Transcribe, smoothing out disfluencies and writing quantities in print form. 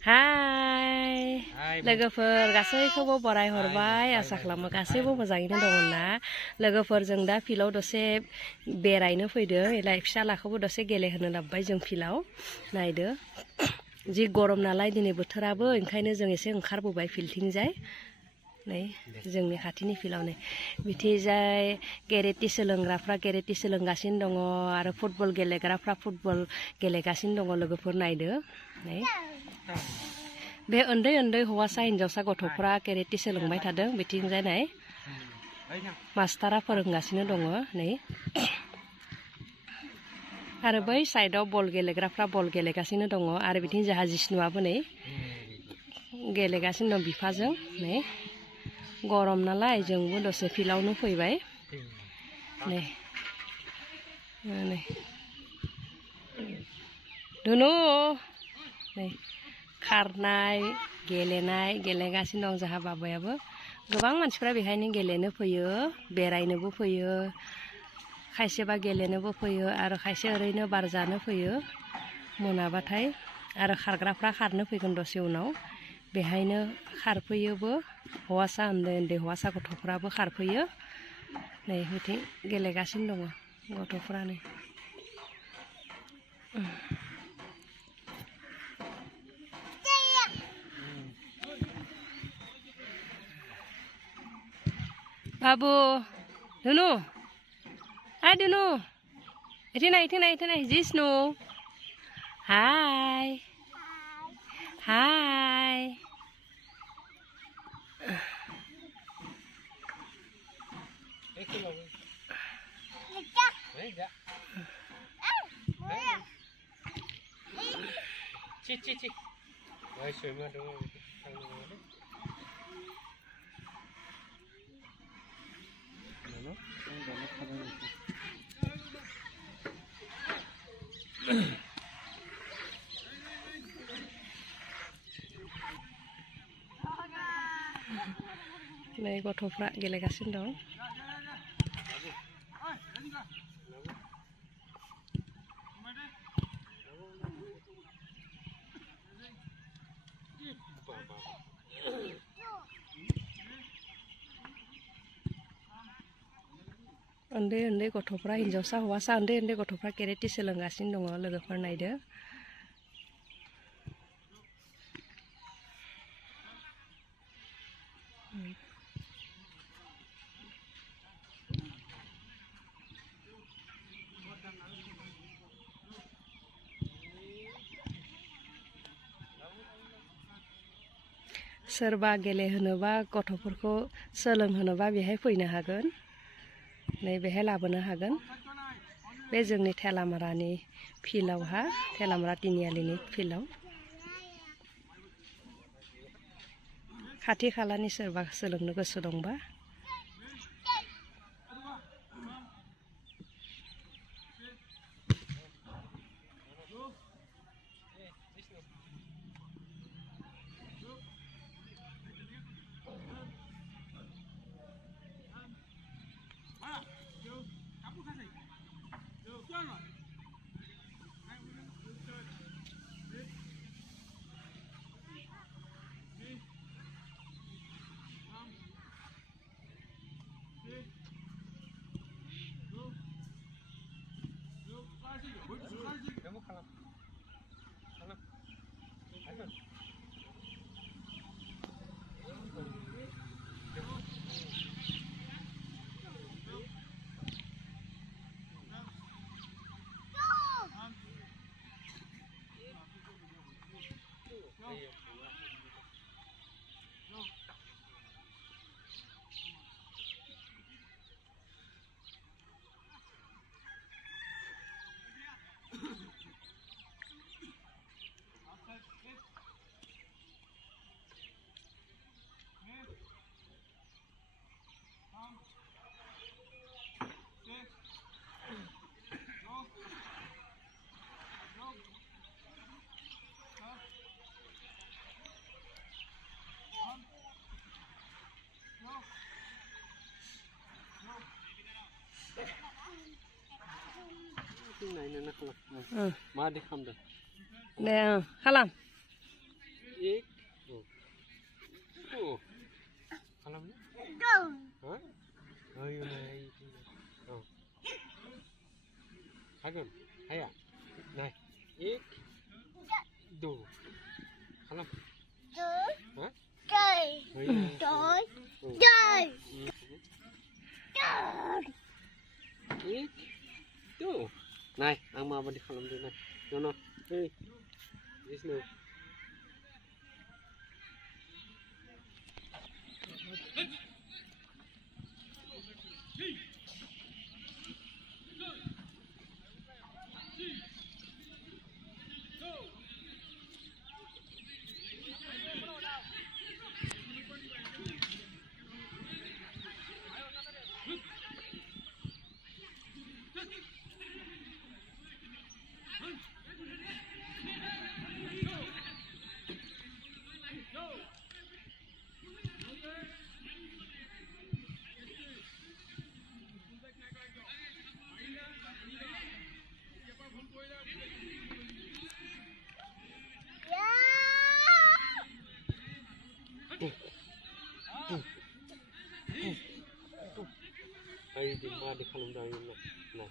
हाय लोगोफोर गासैखौबो बराय हरबाय आसा खालामो गासैबो मोजाङैनो दङना लोगोफोरजों दा फिल्डआव दसे बेरायनो फैदों एलाय फिसालाखौबो दसे गेलेहोनो लाबोबाय जों फिल्डआव नायदो जि गरम नालाय दिनै बोथोराबो ओंखायनो जों एसे ओंखारबोबाय फिल्डथिंजाय नै जोंनि खाथिनि फिल्डआव नै बिथिजाय गेरेटि सोलोंग्राफ्रा गेरेटि सोलोंगासिनो दङ आरो फुटबल गेलेग्राफ्रा फुटबल गेलेगासिनो दङ लोगोफोर नायदो नै बे उन्दै उन्दै हौवासा हिन्जावसा गथ'फ्रा केरेटि सोलोंबाय थादों बिथिंजाय नाय मास्टारा फोरोंगासिनो दङ नै आरो बै साइडआव बल गेलेग्राफ्रा बल गेलेगासिनो दङ आरो बिथिं जाहा जिष्णुआबो नै गेलेगासिनो दं बिफाजों नै गरम नालाय जोंबो दसे फिल्डआवनो फैबाय नै नै दुनु नै खारनाय गेलेगासिनो दं जाहा बाबायाबो गोबां मानसिफ्रा बेहायनो गेलेनो फैयो बेरायनोबो फैयो खायसेबा गेलेनोबो फैयो आरो खायसे ओरैनो बार जानो फैयो मोनाबाथाय आरो खारग्राफ्रा खारनो फैगोन दसे उनाव बेहायनो खारफैयोबो हौवासा उन्दै उन्दै हौवासा गथ'फ्राबो खारफैयो नै बिथिं गेलेगासिनो दङ गथ'फ्रा नै बाबु दुनु हाय दुनु इथिं जिष्णु हाय हाय नै गथ'फ्रा गेलेगासिनो दं उन्दै उन्दै गथ'फ्रा हिन्जावसा हौवासा उन्दै उन्दै गथ'फ्रा केरेटि सोलोंगासिनो दङ लोगोफोर नायदो सोरबा गेलेहोनोबा गथ'फोरखौ सोलोंहोनोबा बेहाय फैनो हागोन नै बेहाय लाबोनो हागोन बे जोंनि थेलामारानि फिल्डआवहा थेलामारा तिनिआलिनि फिल्डआव खाथि खालानि सोरबा सोलोंनो गोसो दंबा मा दे खालामदों दे खालाम एक खालामनो हा ayo naik hagen haya naik एक दो खालाम ha एक दो नाय आं माबादि खालामदो नाय न hey Wisnu Ay di ma di kalung dayo na.